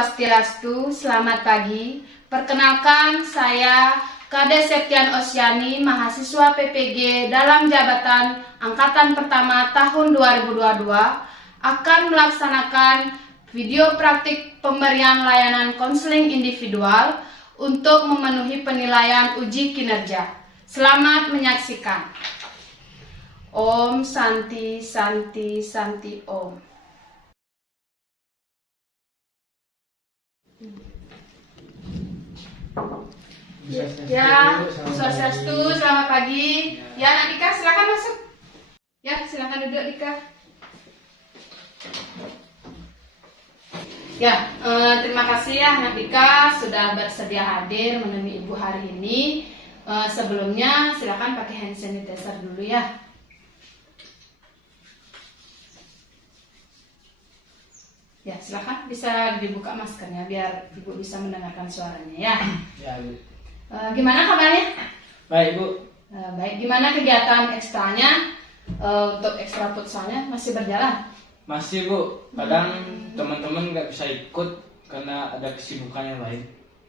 Swastiastu, selamat pagi. Perkenalkan, saya Kade Septian Osyani, mahasiswa PPG dalam jabatan Angkatan Pertama tahun 2022, akan melaksanakan video praktik pemberian layanan konseling individual untuk memenuhi penilaian uji kinerja. Selamat menyaksikan. Om Santi Santi Santi Om. Ya, Swastiastu, selamat pagi. Ya, Nak Dika, silakan masuk. Ya, silakan duduk, Dika. Ya, terima kasih ya, Nak Dika sudah bersedia hadir menemui Ibu hari ini. Sebelumnya, silakan pakai hand sanitizer dulu ya. Ya, silakan bisa dibuka maskernya biar Ibu bisa mendengarkan suaranya ya. Ya, Bu. Gimana kabarnya? Baik, Bu. Baik, gimana kegiatan ekstranya untuk ekstra futsalnya masih berjalan? Masih, Bu. Kadang teman-teman nggak bisa ikut karena ada kesibukan yang lain.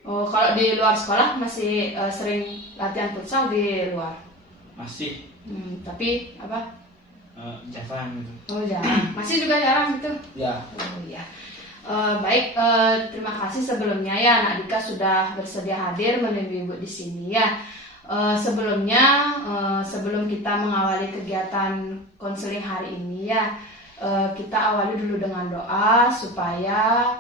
Oh, kalau di luar sekolah masih sering latihan futsal di luar? Masih. Tapi apa? Jarang gitu. Oh, jarang. Masih juga jarang gitu? Ya. Oh iya. Baik, terima kasih sebelumnya ya, Nak Dika sudah bersedia hadir menemui Ibu di sini ya. Sebelum kita mengawali kegiatan konseling hari ini ya, kita awali dulu dengan doa supaya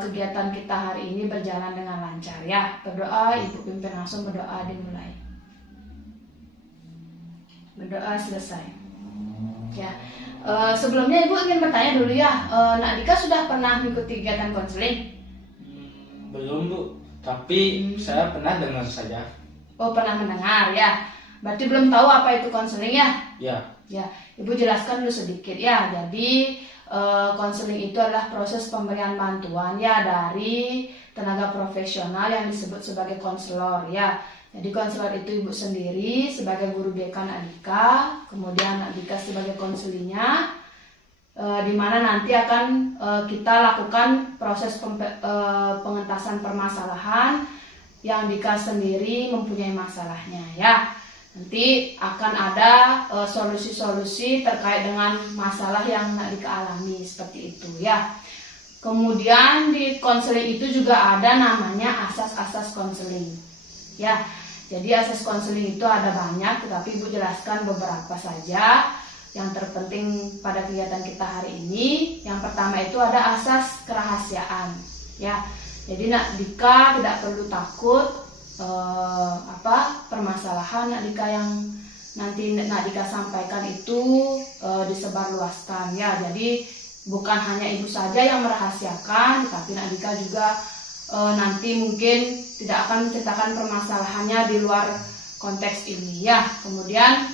kegiatan kita hari ini berjalan dengan lancar ya. Berdoa, Ibu pimpin langsung, berdoa dimulai. Berdoa selesai. Ya, sebelumnya Ibu ingin bertanya dulu ya, Nak Dika sudah pernah mengikuti kegiatan konseling? Belum, Bu. Tapi saya pernah dengar saja. Oh, pernah mendengar ya. Berarti belum tahu apa itu konseling ya? Ya. Ya, Ibu jelaskan dulu sedikit ya. Jadi konseling itu adalah proses pemberian bantuan ya dari tenaga profesional yang disebut sebagai konselor ya. Jadi konselor itu Ibu sendiri sebagai guru BK Nak Dika, kemudian Nak Dika sebagai konselinya, di mana nanti akan kita lakukan proses pengentasan permasalahan yang Dika sendiri mempunyai masalahnya ya. Nanti akan ada solusi-solusi terkait dengan masalah yang Nak Dika alami seperti itu ya. Kemudian di konseling itu juga ada namanya asas-asas konseling ya. Jadi asas konseling itu ada banyak, tetapi Ibu jelaskan beberapa saja yang terpenting pada kegiatan kita hari ini. Yang pertama itu ada asas kerahasiaan ya. Jadi Nak Dika tidak perlu takut permasalahan Nak Dika yang nanti Nak Dika sampaikan itu disebarluaskan ya. Jadi bukan hanya Ibu saja yang merahasiakan, tapi Nak Dika juga nanti mungkin tidak akan menceritakan permasalahannya di luar konteks ini ya. Kemudian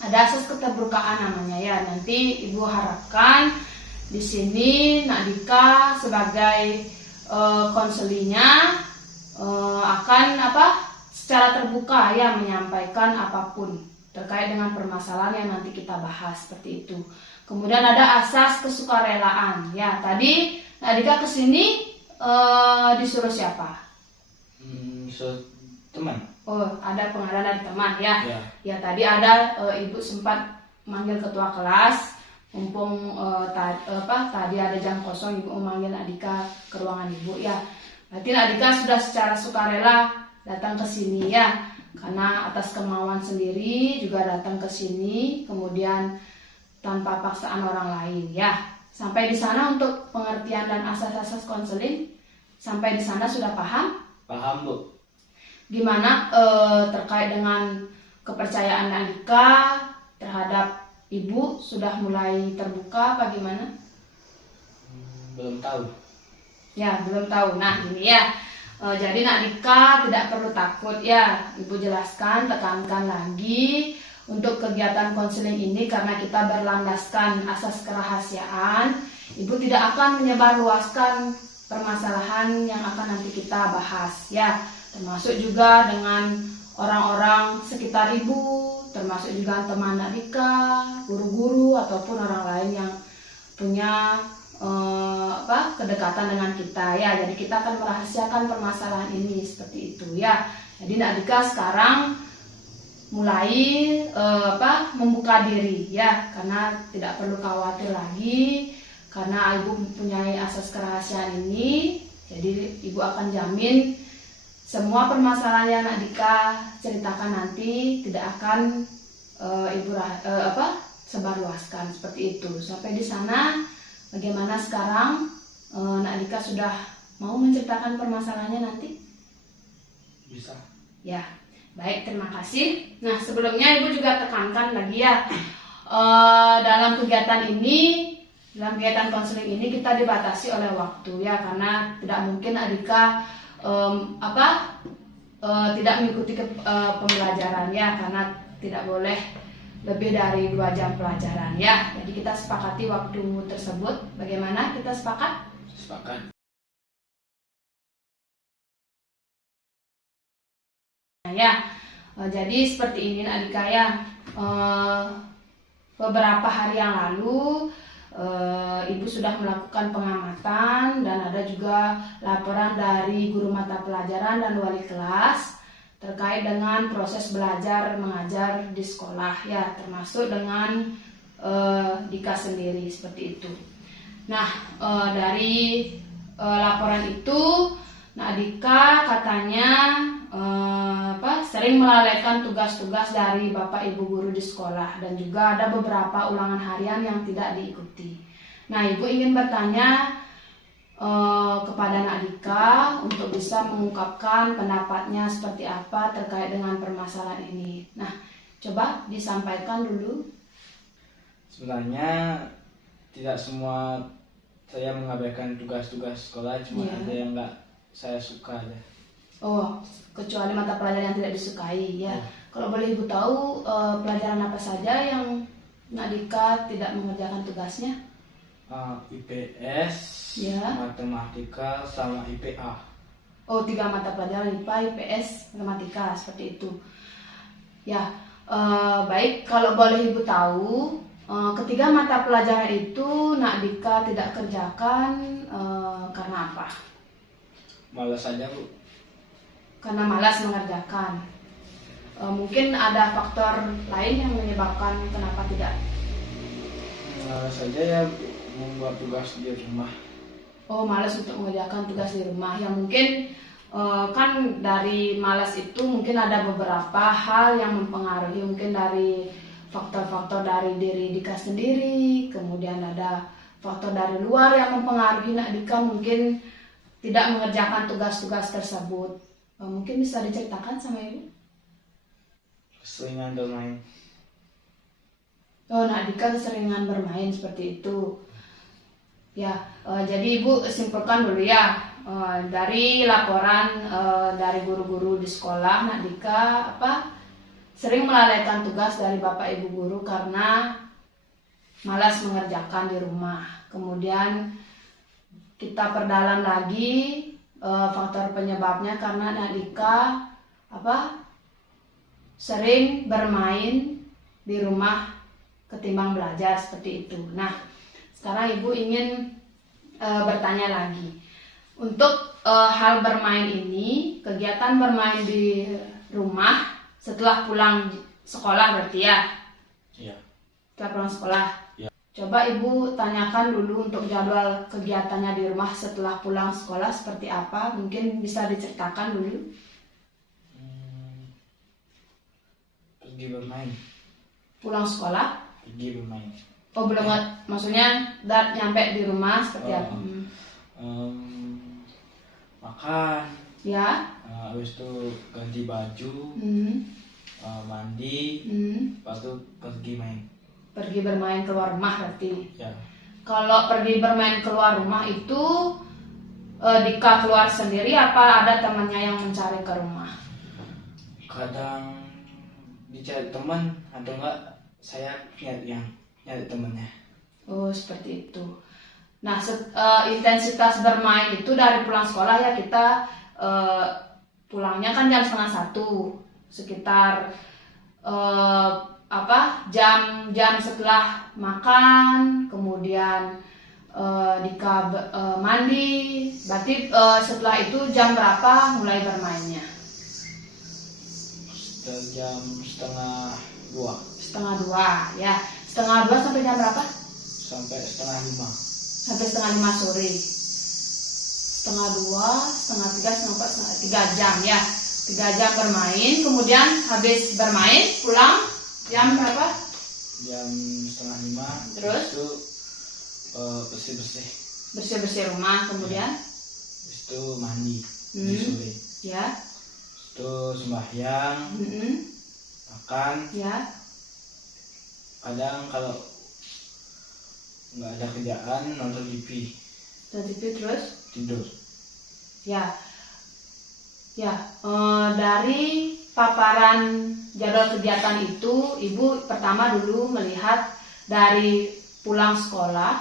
ada asas keterbukaan namanya ya. Nanti Ibu harapkan di sini Nak Dika sebagai konselinya akan secara terbuka ya menyampaikan apapun terkait dengan permasalahan yang nanti kita bahas seperti itu. Kemudian ada asas kesukarelaan ya. Tadi Nak Dika kesini disuruh siapa? Teman. Oh, ada pengarahan dari teman ya. Ya. Ya, tadi ada Ibu sempat manggil ketua kelas. Mumpung tadi ada jam kosong, Ibu memanggil Nak Dika ke ruangan Ibu ya. Berarti Nak Dika sudah secara sukarela datang ke sini ya. Karena atas kemauan sendiri juga datang ke sini, kemudian tanpa paksaan orang lain ya. Sampai di sana untuk pengertian dan asas-asas konseling, sampai di sana sudah paham? Paham, Bu. Gimana terkait dengan kepercayaan Nak Dika terhadap Ibu sudah mulai terbuka apa gimana? Belum tahu. Ya, belum tahu. Nah, ini ya. Jadi Nak Dika tidak perlu takut ya. Ibu jelaskan, tekankan lagi untuk kegiatan konseling ini karena kita berlandaskan asas kerahasiaan. Ibu tidak akan menyebarluaskan permasalahan yang akan nanti kita bahas ya. Termasuk juga dengan orang-orang sekitar Ibu, termasuk juga teman Nak Dika, guru-guru ataupun orang lain yang punya kedekatan dengan kita ya. Jadi kita akan merahasiakan permasalahan ini seperti itu ya. Jadi Nak Dika sekarang mulai membuka diri ya, karena tidak perlu khawatir lagi karena ibu mempunyai asas kerahasiaan ini. Jadi ibu akan jamin semua permasalahan yang Nak Dika ceritakan nanti tidak akan ibu sebarluaskan seperti itu. Sampai di sana bagaimana sekarang? Nak Dika sudah mau menceritakan permasalahannya nanti? Bisa. Ya, baik, terima kasih. Nah, sebelumnya ibu juga tekankan lagi ya, dalam kegiatan konseling ini kita dibatasi oleh waktu ya, karena tidak mungkin Adika tidak mengikuti pembelajaran ya, karena tidak boleh lebih dari 2 jam pelajaran ya. Jadi kita sepakati waktu tersebut. Bagaimana kita sepakat? Sepakat. Ya, jadi seperti ini Adika ya. Beberapa hari yang lalu ibu sudah melakukan pengamatan dan ada juga laporan dari guru mata pelajaran dan wali kelas terkait dengan proses belajar mengajar di sekolah ya, termasuk dengan Dika sendiri seperti itu. Nah, dari laporan itu Nak Dika katanya sering melalaikan tugas-tugas dari Bapak Ibu guru di sekolah dan juga ada beberapa ulangan harian yang tidak diikuti. Nah, ibu ingin bertanya kepada Nak Dika untuk bisa mengungkapkan pendapatnya seperti apa terkait dengan permasalahan ini. Nah, coba disampaikan dulu. Sebenarnya tidak semua saya mengabaikan tugas-tugas sekolah, cuma ada yang nggak saya suka aja. Oh, kecuali mata pelajaran yang tidak disukai ya. Kalau boleh ibu tahu pelajaran apa saja yang Nak Dika tidak mengerjakan tugasnya? IPS, Ya. matematika, sama IPA. Oh, 3 mata pelajaran, IPA, IPS, matematika, seperti itu. Ya, baik, kalau boleh ibu tahu, ketiga mata pelajaran itu Nak Dika tidak kerjakan karena apa? Malas saja, Bu. Karena malas mengerjakan. Mungkin ada faktor lain yang menyebabkan kenapa tidak? Malas saja ya membuat tugas di rumah. Oh, malas untuk mengerjakan tugas di rumah. Ya mungkin kan dari malas itu mungkin ada beberapa hal yang mempengaruhi, mungkin dari faktor-faktor dari diri Dika sendiri, kemudian ada faktor dari luar yang mempengaruhi Nak Dika mungkin tidak mengerjakan tugas-tugas tersebut. Mungkin bisa diceritakan sama ibu? Keseringan bermain. Oh, Nak Dika keseringan bermain seperti itu. Ya, jadi ibu simpulkan dulu ya, dari laporan dari guru-guru di sekolah, Nak Dika sering melalaikan tugas dari Bapak Ibu guru karena malas mengerjakan di rumah. Kemudian kita perdalam lagi faktor penyebabnya karena Nak Dika sering bermain di rumah ketimbang belajar seperti itu. Nah, sekarang ibu ingin bertanya lagi. Untuk hal bermain ini, kegiatan bermain di rumah setelah pulang sekolah berarti ya? Iya. Setelah pulang sekolah. Ya. Coba ibu tanyakan dulu untuk jadwal kegiatannya di rumah setelah pulang sekolah seperti apa. Mungkin bisa diceritakan dulu. Pergi bermain. Pulang sekolah? Pergi bermain. Oh, belum, maksudnya nyampe di rumah seperti apa? Makan. Ya. Habis itu ganti baju, mandi, lepas itu pergi main. Pergi bermain keluar rumah berarti. Ya. Kalau pergi bermain keluar rumah itu Dika keluar sendiri apa ada temannya yang mencari ke rumah? Kadang dicari teman atau enggak saya nyari temannya. Oh, seperti itu. Nah, intensitas bermain itu dari pulang sekolah ya, kita pulangnya kan jam 12:30, sekitar jam setelah makan, kemudian Dika mandi, berarti setelah itu jam berapa mulai bermainnya? Jam setengah 2 Setengah 2 ya. Setengah 2 sampai jam berapa? sampai setengah 5. Sampai setengah 5 sore. Setengah 2, setengah 3, setengah 4, setengah 3 jam ya. 3 jam bermain, kemudian habis bermain pulang jam berapa? Jam setengah 5. Terus? Itu bersih-bersih. Bersih-bersih rumah, kemudian Habis itu mandi di Hmm. sore. ya. Habis itu sembahyang, Mm-mm. makan. Ya. Kadang kalau nggak ada kerjaan nonton TV, Dan TV terus tidur. ya. Ya, dari paparan jadwal kegiatan itu, Ibu pertama dulu melihat dari pulang sekolah,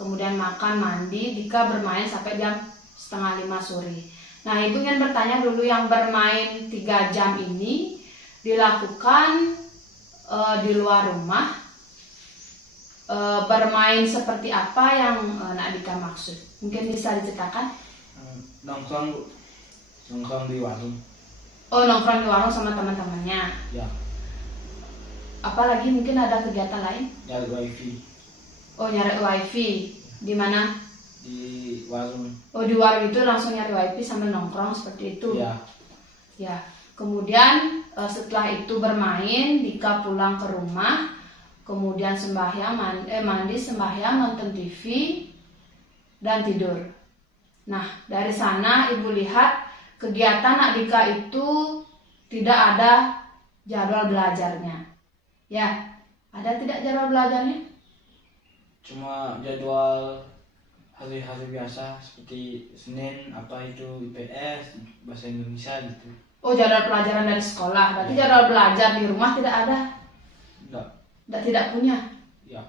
kemudian makan, mandi, Dika bermain sampai jam setengah 5 sore. Nah, Ibu ingin bertanya dulu, yang bermain 3 jam ini dilakukan di luar rumah, bermain seperti apa yang Nak Dika maksud? Mungkin bisa diceritakan? Nongkrong Bu. Nongkrong di warung. Oh, nongkrong di warung sama teman-temannya. Ya, Apalagi mungkin ada kegiatan lain? nyari wifi Oh, nyari wifi. Di mana? di warung. Oh, di warung itu langsung nyari wifi sambil nongkrong seperti itu. Ya, Ya. Kemudian setelah itu bermain, Dika pulang ke rumah, kemudian sembahyang, mandi, sembahyang, nonton TV, dan tidur. Nah, dari sana Ibu lihat kegiatan Nak Dika itu tidak ada jadwal belajarnya. Ya, ada tidak jadwal belajarnya? cuma jadwal hari-hari biasa seperti Senin apa itu IPS, bahasa Indonesia gitu. Oh, jadwal pelajaran dari sekolah. Berarti jadwal belajar di rumah tidak ada? Enggak. Tidak punya? Ya,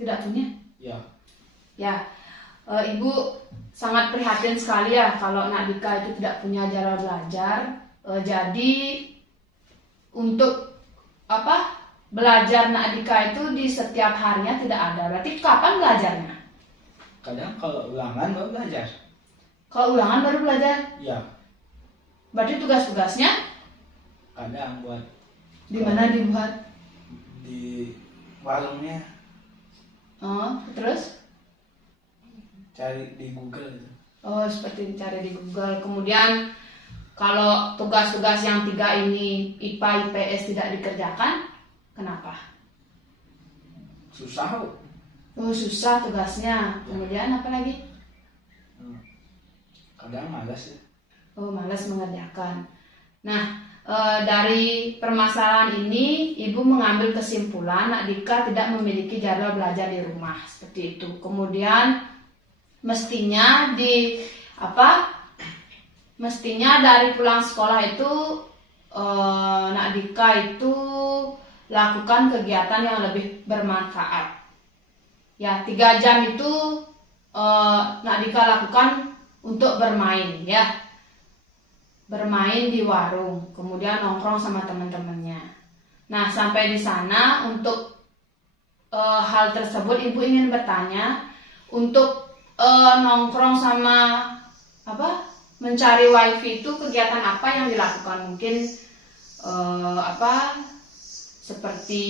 Tidak punya? ya. Ya, Ibu sangat prihatin sekali ya kalau Nak Dika itu tidak punya jadwal belajar. Jadi untuk apa? Belajar Nak Dika itu di setiap harinya tidak ada. Berarti kapan belajarnya? Kadang kalau ulangan baru belajar. Kalau ulangan baru belajar. Ya, Berarti tugas-tugasnya kadang buat di mana dibuat? di warungnya, Oh, terus? cari di Google gitu. Oh, seperti dicari di Google. Kemudian kalau tugas-tugas yang 3 ini IPA, IPS tidak dikerjakan, kenapa? Susah Bu. Oh, susah tugasnya. Kemudian apa lagi? Kadang malas ya. Oh, malas mengerjakan. Nah, dari permasalahan ini Ibu mengambil kesimpulan Nak Dika tidak memiliki jadwal belajar di rumah seperti itu. Kemudian mestinya mestinya dari pulang sekolah itu Nak Dika itu lakukan kegiatan yang lebih bermanfaat. Ya, 3 jam itu Nak Dika lakukan untuk bermain ya. Bermain di warung, kemudian nongkrong sama teman-temannya. Nah, sampai di sana untuk hal tersebut Ibu ingin bertanya, untuk nongkrong sama mencari wifi itu kegiatan apa yang dilakukan? Mungkin seperti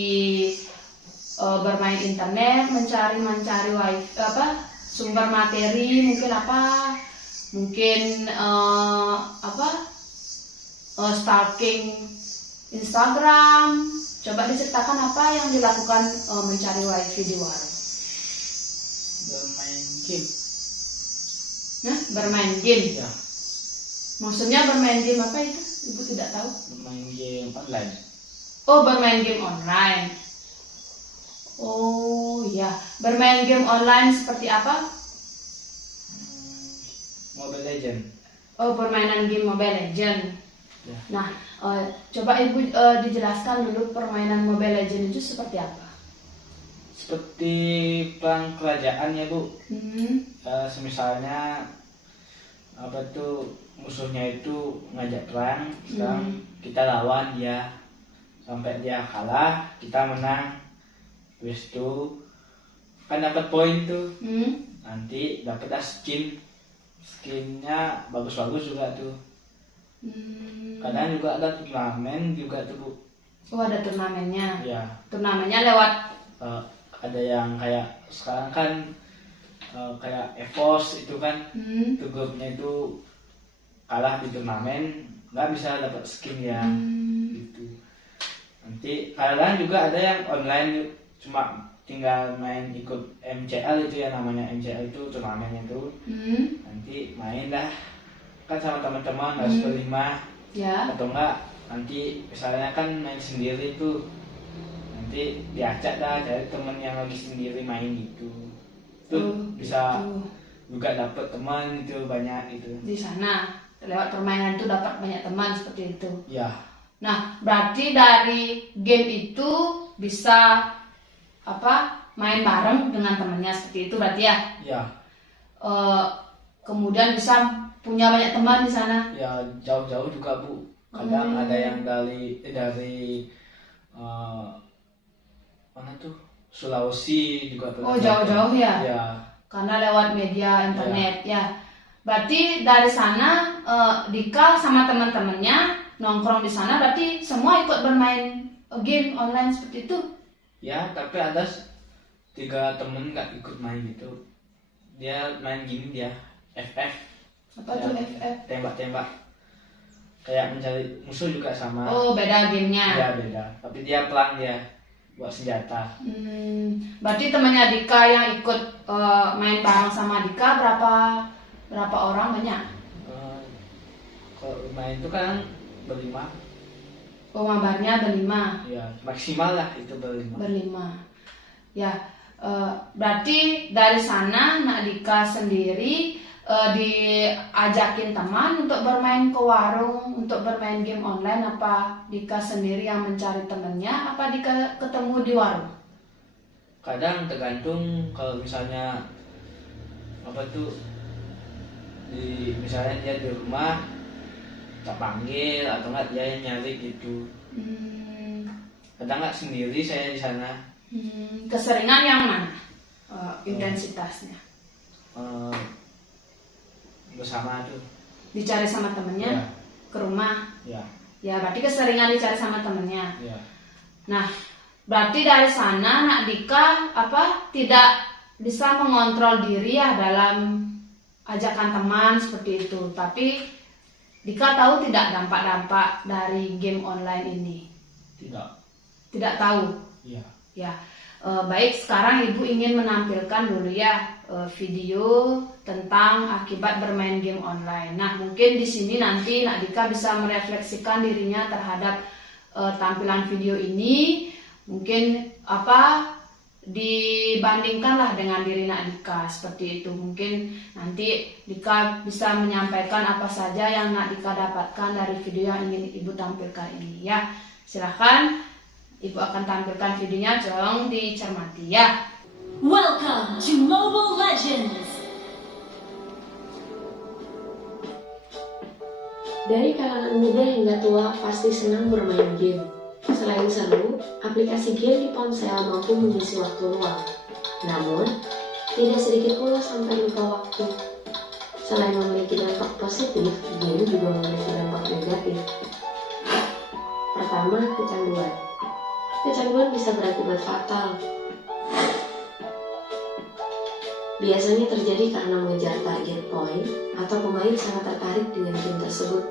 bermain internet, mencari wifi, sumber materi, mungkin stalking Instagram. Coba diceritakan apa yang dilakukan mencari wifi di warung. Bermain game. Nah, bermain game. Ya, Maksudnya bermain game apa itu? Ibu tidak tahu. bermain game online. Oh, bermain game online. Oh ya, bermain game online seperti apa? Mobile Legend. Oh, permainan game Mobile Legend. Ya. Nah, coba Ibu dijelaskan dulu permainan Mobile Legend itu seperti apa? Seperti perang kerajaan ya Bu. Semisalnya musuhnya itu ngajak perang, sekarang kita lawan dia sampai dia kalah, kita menang. Habis itu kan dapat poin tuh. Hmm? Nanti dapat skinnya bagus-bagus juga tuh. Kadang juga ada turnamen juga tuh Bu. Oh, ada turnamennya. Ya. Turnamennya lewat Ada yang kayak sekarang kan kayak EVOS itu kan, itu grupnya itu kalah di turnamen nggak bisa dapat skin ya. Gitu. Nanti kadang juga ada yang online cuma tinggal main ikut MCL itu ya, namanya MCL itu turnamennya tuh. Nanti main dah kan sama teman-teman harus berlima Ya. atau enggak nanti misalnya kan main sendiri tuh, nanti diacak dah cari temen yang lagi sendiri main gitu tuh. Bisa gitu. juga dapet teman itu banyak itu Di sana lewat permainan itu dapat banyak teman seperti itu. ya. Nah, berarti dari game itu bisa main bareng dengan temannya seperti itu berarti ya. Ya. Kemudian bisa punya banyak teman di sana. Ya jauh-jauh juga Bu. Kadang ada yang dari mana tuh, Sulawesi juga pernah. Oh, jauh-jauh ya. Ya. Karena lewat media internet ya. Berarti dari sana Dika sama teman-temannya nongkrong di sana, berarti semua ikut bermain game online seperti itu. Ya, tapi ada 3 temen nggak ikut main gitu. Dia main game dia FF. Apa tuh FF? Tembak-tembak. Kayak mencari musuh juga sama. Oh, beda gamenya. Ya beda. Tapi dia pelan dia buat senjata. Berarti temannya Dika yang ikut main bareng sama Dika berapa orang banyak? Kalau main itu kan berlima. Oh, mabarnya berlima. Ya maksimal lah itu berlima. Berlima. Ya, berarti dari sana Nak Dika sendiri diajakin teman untuk bermain ke warung, untuk bermain game online, apa Dika sendiri yang mencari temannya, apa Dika ketemu di warung? Kadang tergantung, kalau misalnya misalnya dia di rumah tak panggil atau enggak dia yang nyari gitu. Kadang nggak sendiri saya di sana. Keseringan yang mana intensitasnya? Bersama tuh. Dicari sama temennya Ya. ke rumah. Ya. Ya, berarti keseringan dicari sama temennya. Ya. Nah, berarti dari sana Nak Dika tidak bisa mengontrol diri ya dalam ajakan teman seperti itu. Tapi Dika tahu tidak dampak-dampak dari game online ini? Tidak tahu. Iya. Ya, baik, sekarang Ibu ingin menampilkan dulu ya video tentang akibat bermain game online. Nah, mungkin di sini nanti Nak Dika bisa merefleksikan dirinya terhadap tampilan video ini. Mungkin dibandingkanlah dengan diri Nak Dika seperti itu. Mungkin nanti Dika bisa menyampaikan apa saja yang Nak Dika dapatkan dari video yang ingin Ibu tampilkan ini ya. Silahkan Ibu akan tampilkan videonya, tolong dicermati ya. Welcome to Mobile Legends! Dari kalangan muda hingga tua pasti senang bermain game. Selain seru, aplikasi game di ponsel mampu mengisi waktu luang. Namun, tidak sedikit pula sampai lupa waktu. Selain memiliki dampak positif, game juga memiliki dampak negatif. Pertama, kecanduan. Kecanduan bisa berakibat fatal. Biasanya terjadi karena mengejar target poin atau pemain sangat tertarik dengan game tersebut.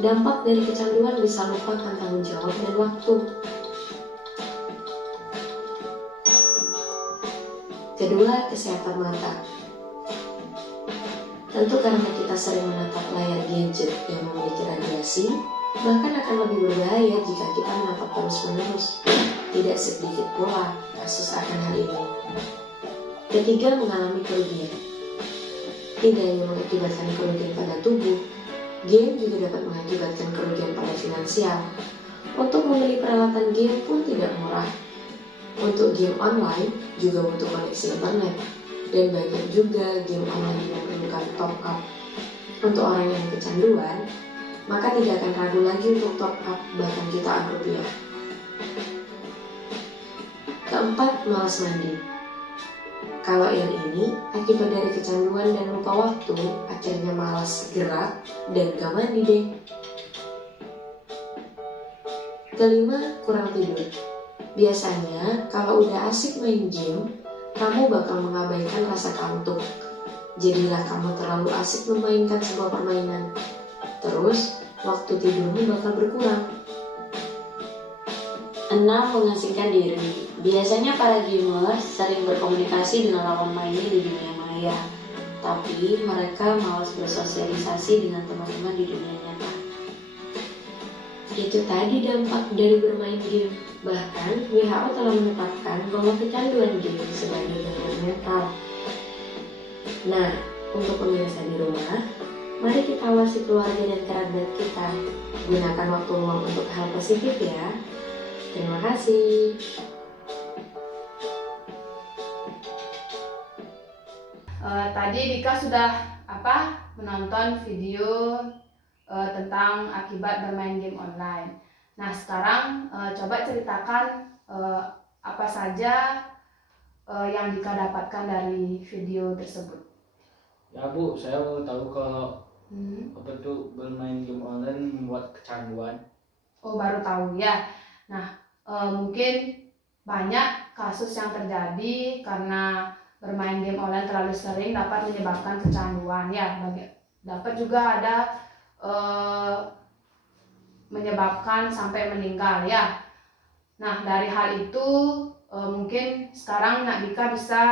Dampak dari kecanduan bisa lupa akan tanggung jawab dan waktu. Kedua, kesehatan mata. Tentu karena kita sering menatap layar gadget yang memiliki radiasi, bahkan akan lebih berbahaya jika kita menatap terus-menerus. Tidak sedikit pula kasus akan hal ini. Ketiga, mengalami kerugian. Tidak hanya mengakibatkan kerugian pada tubuh, game juga dapat mengakibatkan kerugian pada finansial. Untuk membeli peralatan game pun tidak murah. Untuk game online juga butuh koneksi internet, dan banyak juga game online yang memerlukan top up. Untuk orang yang kecanduan, maka tidak akan ragu lagi untuk top up bahkan jutaan rupiah. keempat, malas mandi. Kalau yang ini, akibat dari kecanduan dan lupa waktu, akhirnya malas gerak dan gak mandi deh. Kelima, kurang tidur. Biasanya, kalau udah asik main game, kamu bakal mengabaikan rasa kantuk. Jadilah kamu terlalu asik memainkan sebuah permainan. Terus, waktu tidurmu bakal berkurang. 6. Mengasingkan diri. Biasanya para gamers sering berkomunikasi dengan lawan mainnya di dunia maya, tapi mereka malas bersosialisasi dengan teman-teman di dunia nyata. Itu tadi dampak dari bermain game. Bahkan WHO telah menetapkan bahwa kecanduan game sebagai gangguan mental. Nah, untuk pemirsa di rumah, mari kita awasi keluarga dan kerabat kita. Gunakan waktu luang untuk hal positif ya. Terima kasih. Tadi Dika sudah menonton video tentang akibat bermain game online. Nah, sekarang coba ceritakan apa saja yang Dika dapatkan dari video tersebut. Ya Bu, saya mau tahu kalau bermain game online membuat kecanduan. Oh, baru tahu ya. Nah, mungkin banyak kasus yang terjadi karena bermain game online terlalu sering dapat menyebabkan kecanduan ya. Dapat juga ada menyebabkan sampai meninggal ya. Nah, dari hal itu mungkin sekarang Nak Dika bisa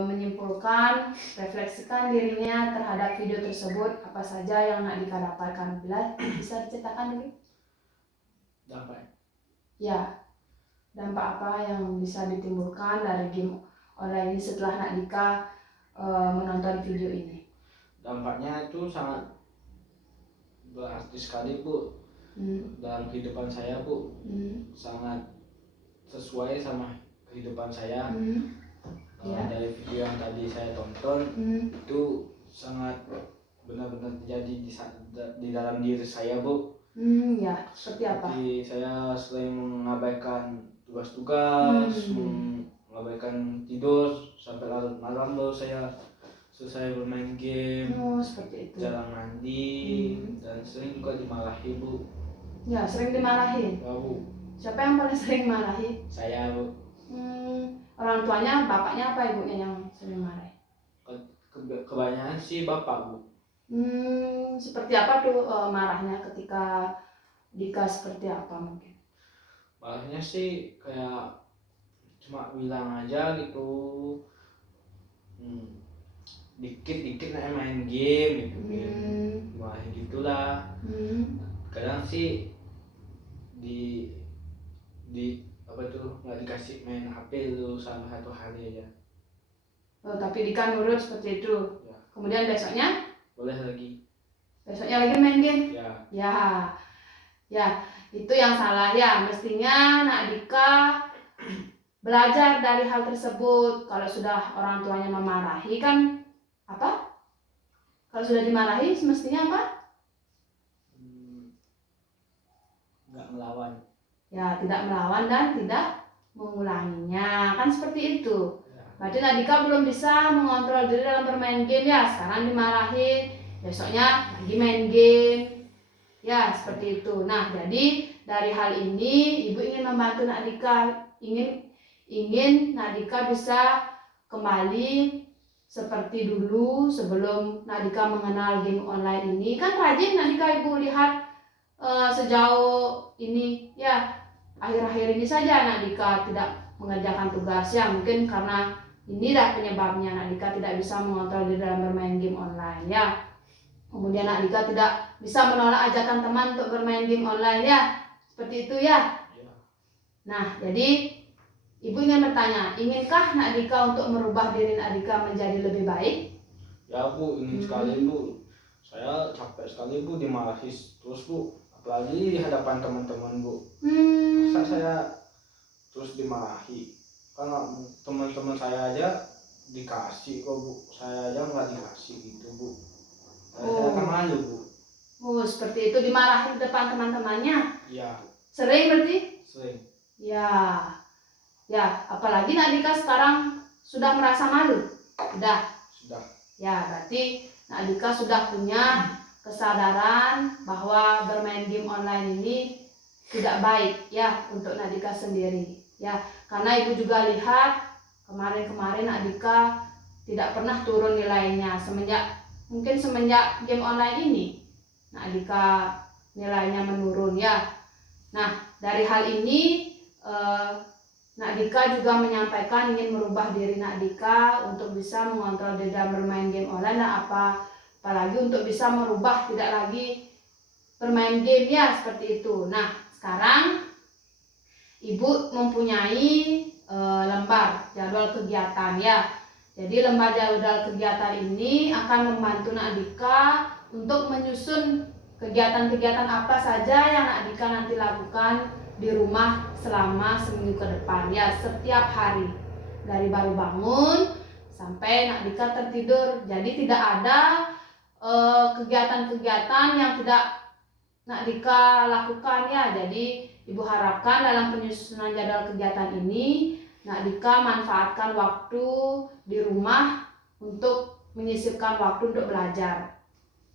menyimpulkan, refleksikan dirinya terhadap video tersebut, apa saja yang Nak Dika dapatkan. Bila bisa diceritakan dulu? Dampak. Ya, dampak apa yang bisa ditimbulkan dari game online ini setelah Nak Dika menonton video ini? Dampaknya itu sangat berarti sekali Bu dalam kehidupan saya Bu. Sangat sesuai sama kehidupan saya. Dari video yang tadi saya tonton itu sangat benar-benar terjadi di dalam diri saya Bu. Ya, seperti apa? Seperti saya sering mengabaikan tugas-tugas, mengabaikan tidur sampai larut malam baru saya selesai bermain game. Oh, seperti itu. Jarang mandi dan sering juga dimarahi Bu. Ya, sering dimarahi. Ya Bu. Siapa yang paling sering marahi? Saya Bu. Orang tuanya, bapaknya apa ibunya yang sering marahi? Kebanyakan sih bapak Bu. Seperti apa tuh marahnya ketika Dika seperti apa mungkin? Marahnya sih kayak cuma bilang aja gitu. Dikit-dikit main game gitu. Wah gitulah. Kadang sih di nggak dikasih main HP dulu sama satu hari aja. Oh, tapi Dika nurut seperti itu. Ya. Kemudian besoknya? Boleh lagi. Besoknya lagi main game? Ya. Ya, itu yang salah ya. Mestinya Nak Dika belajar dari hal tersebut. Kalau sudah orang tuanya memarahi kan apa? Kalau sudah dimarahi semestinya apa? Nggak melawan. Ya, tidak melawan dan tidak mengulanginya. Kan seperti itu. Ya. Berarti Nak Dika belum bisa mengontrol diri dalam bermain game ya. Sekarang dimarahin, besoknya lagi main game. Ya, seperti itu. Nah, jadi dari hal ini Ibu ingin membantu Nak Dika, ingin Nak Dika bisa kembali seperti dulu sebelum Nak Dika mengenal game online ini. Kan rajin Nak Dika Ibu lihat sejauh ini ya. Akhir-akhir ini saja Nak Dika tidak mengerjakan tugas ya, mungkin karena inilah penyebabnya Nak Dika tidak bisa mengontrol diri dalam bermain game online ya. Kemudian Nak Dika tidak bisa menolak ajakan teman untuk bermain game online ya. Seperti itu ya. Nah, jadi Ibu ingin bertanya, inginkah Nak Dika untuk merubah diri Nak Dika menjadi lebih baik? Ya Bu, ingin sekali Bu. Saya capek sekali Bu dimarahi terus Bu. Apalagi di hadapan teman-teman Bu. Masa saya terus dimarahi? Karena teman-teman saya aja dikasih kok Bu. Saya aja nggak dikasih gitu Bu. Saya kan malu Bu. Oh, seperti itu, dimarahi di depan teman-temannya? Iya. Sering berarti? Sering. Ya. Ya, apalagi Nak Dika sekarang sudah merasa malu. Sudah. Ya, berarti Nak Dika sudah punya kesadaran bahwa bermain game online ini tidak baik ya untuk Nak Dika sendiri. Ya, karena Ibu juga lihat kemarin-kemarin Nak Dika tidak pernah turun nilainya mungkin semenjak game online ini Nak Dika nilainya menurun ya. Nah, dari hal ini Nak Dika juga menyampaikan ingin merubah diri Nak Dika untuk bisa mengontrol diri dalam bermain game online dan apalagi untuk bisa merubah tidak lagi bermain game ya seperti itu. Nah, sekarang Ibu mempunyai lembar jadwal kegiatan ya. Jadi lembar jadwal kegiatan ini akan membantu Nak Dika untuk menyusun kegiatan-kegiatan apa saja yang Nak Dika nanti lakukan di rumah selama seminggu ke depan ya, setiap hari dari baru bangun sampai Nak Dika tertidur. Jadi tidak ada kegiatan-kegiatan yang tidak Nak Dika lakukan ya. Jadi Ibu harapkan dalam penyusunan jadwal kegiatan ini Nak Dika manfaatkan waktu di rumah untuk menyisipkan waktu untuk belajar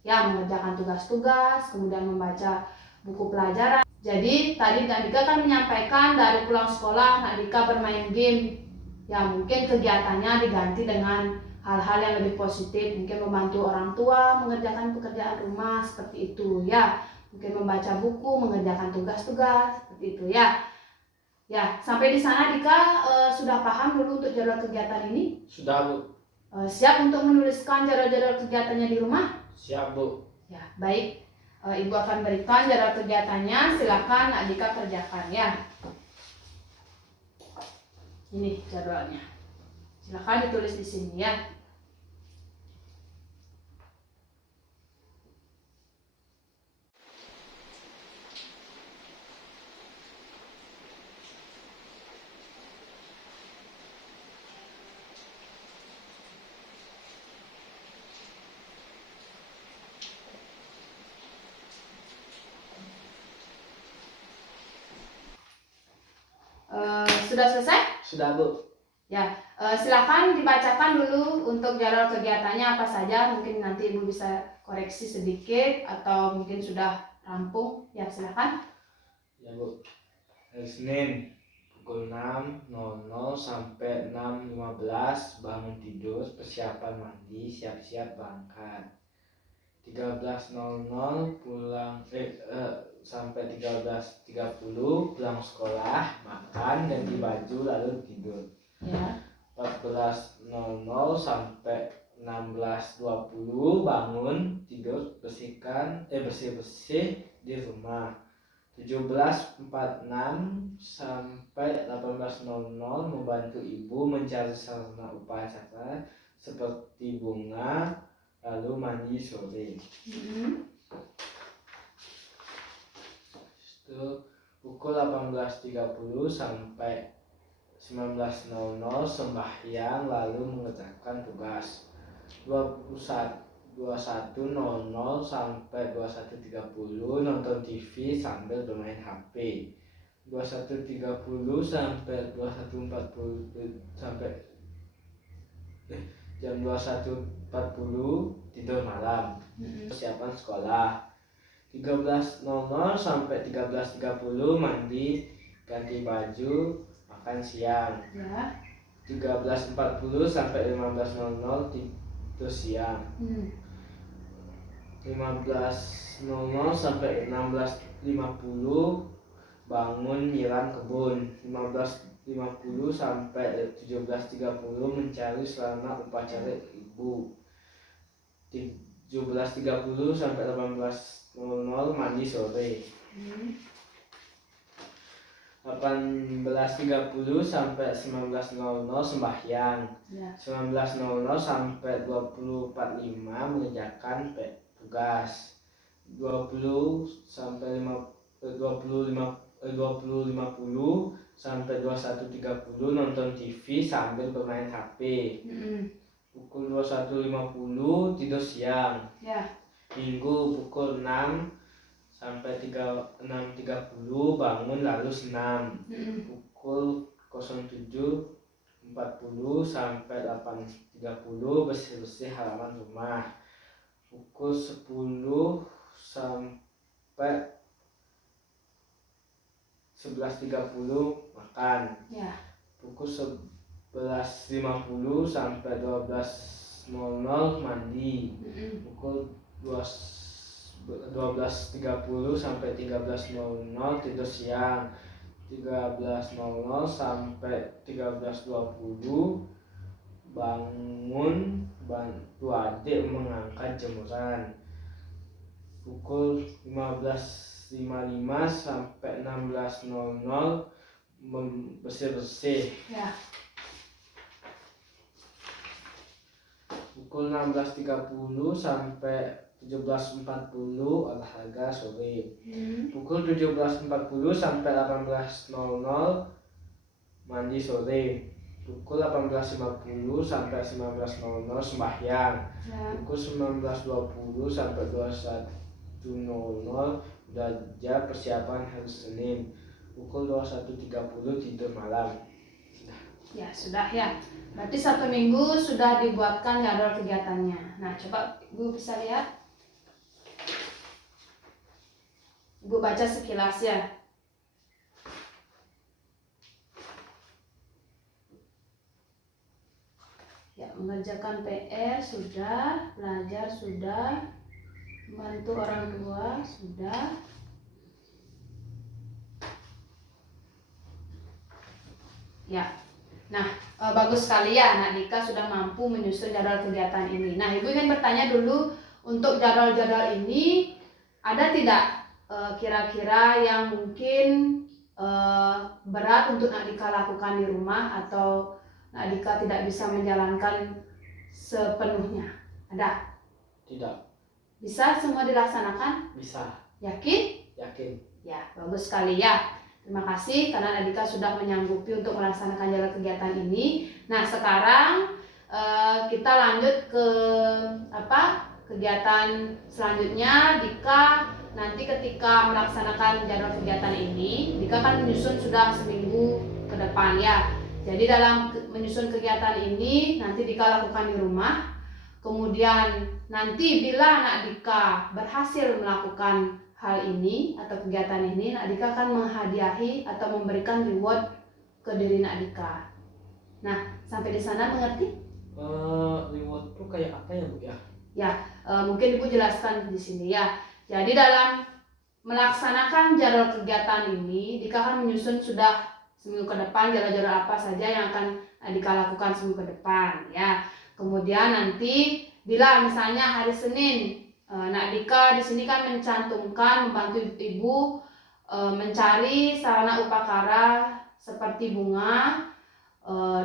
ya, mengerjakan tugas-tugas, kemudian membaca buku pelajaran. Jadi tadi Nak Dika kan menyampaikan dari pulang sekolah Nak Dika bermain game ya, mungkin kegiatannya diganti dengan hal-hal yang lebih positif, mungkin membantu orang tua mengerjakan pekerjaan rumah seperti itu ya, mungkin membaca buku, mengerjakan tugas-tugas seperti itu ya. Ya, sampai di sana Dika sudah paham dulu untuk jadwal kegiatan ini? Sudah, Bu. Siap untuk menuliskan jadwal-jadwal kegiatannya di rumah? Siap, Bu. Ya, baik. Ibu akan berikan jadwal kegiatannya, silakan Nak Dika kerjakan ya. Ini jadwalnya. Silakan ditulis di sini ya. Sudah selesai? Sudah, Bu. Ya, silakan dibacakan dulu untuk jadwal kegiatannya apa saja. Mungkin nanti Ibu bisa koreksi sedikit atau mungkin sudah rampung. Ya, silakan. Ya, Bu. Hari Senin pukul 6.00 sampai 6.15 bangun tidur, persiapan mandi, siap-siap berangkat. 13.00 pulang sampai 13.30 pulang sekolah, makan, ganti baju lalu tidur. Ya. 14.00 sampai 16.20 bangun, tidur, bersih-bersih di rumah. 17.46 sampai 18.00 membantu ibu mencari sarana upacara seperti bunga, lalu mandi sore. Itu pukul 18.30 sampai 19.00 sembahyang lalu mengerjakan tugas. 21.00 sampai 21.30 nonton TV sambil bermain HP. 21.30 sampai 21.40 sampai jam 21.40 tidur malam. Persiapan sekolah. 13.00 sampai 13.30 mandi, ganti baju, makan siang. Ya. 13.40 sampai 15.00 tidur siang. 15.00 sampai 16.50 bangun nyiram kebun. 15.50 sampai 17.30 mencari sarana upacara ibu. 17.30 sampai 18.00 mandi sore. 18.30 sampai 19.00 sembahyang. 19.00 sampai 20.45 mengerjakan tugas. 20 sampai 20.50 sampai 21.30 nonton TV sambil bermain HP. Pukul 21.50 tidur siang. Minggu pukul 6 sampai 6.30 bangun lalu senam. Pukul 07.40 sampai 8.30 bersih-bersih halaman rumah. Pukul 10 sampai 11.30 makan. Ya. Pukul 11.50 sampai 12.00 mandi. Pukul 12.30 sampai 13.00 tidur siang. 13.00 sampai 13.20 bangun bantu adik mengangkat jemuran. Pukul 15.55 sampai 16.00 bersih-bersih. Ya. Pukul 16.30 sampai 17.40 olahraga sore. Pukul 17.40 sampai 18.00 mandi sore. Pukul 18.50 sampai 19.00 sembahyang. Ya. Pukul 19.20 sampai 21.00 belajar persiapan hari Senin. Pukul 21.30 tidur malam. Ya, sudah ya. Berarti 1 minggu sudah dibuatkan jadwal kegiatannya. Nah, coba Ibu bisa lihat. Ibu baca sekilas ya. Ya, mengerjakan PR sudah, belajar sudah, membantu orang tua sudah. Ya. Nah, bagus sekali ya, Nak Dika sudah mampu menyusun jadwal kegiatan ini. Nah, Ibu ingin bertanya dulu, untuk jadwal-jadwal ini ada tidak kira-kira yang mungkin berat untuk Nak Dika lakukan di rumah, atau Nak Dika tidak bisa menjalankan sepenuhnya? Ada? Tidak. Bisa semua dilaksanakan? Bisa. Yakin? Yakin. Ya, bagus sekali ya. Terima kasih karena Nadika sudah menyanggupi untuk melaksanakan jadwal kegiatan ini. Nah, sekarang kita lanjut ke kegiatan selanjutnya. Dika nanti ketika melaksanakan jadwal kegiatan ini, Dika kan menyusun sudah seminggu ke depan ya. Jadi dalam menyusun kegiatan ini nanti Dika lakukan di rumah. Kemudian nanti bila anak Dika berhasil melakukan hal ini atau kegiatan ini, Nak Dika akan menghadiahi atau memberikan reward ke diri Nak Dika. Nah, sampai di sana mengerti? Reward itu kayak apa ya, Bu ya? Ya, mungkin Ibu jelaskan di sini ya. Jadi dalam melaksanakan jadwal kegiatan ini, Dika akan menyusun sudah seminggu ke depan jadwal-jadwal apa saja yang akan Dika lakukan seminggu ke depan ya. Kemudian nanti bila misalnya hari Senin, Nak Dika di sini kan mencantumkan membantu Ibu mencari sarana upakara seperti bunga,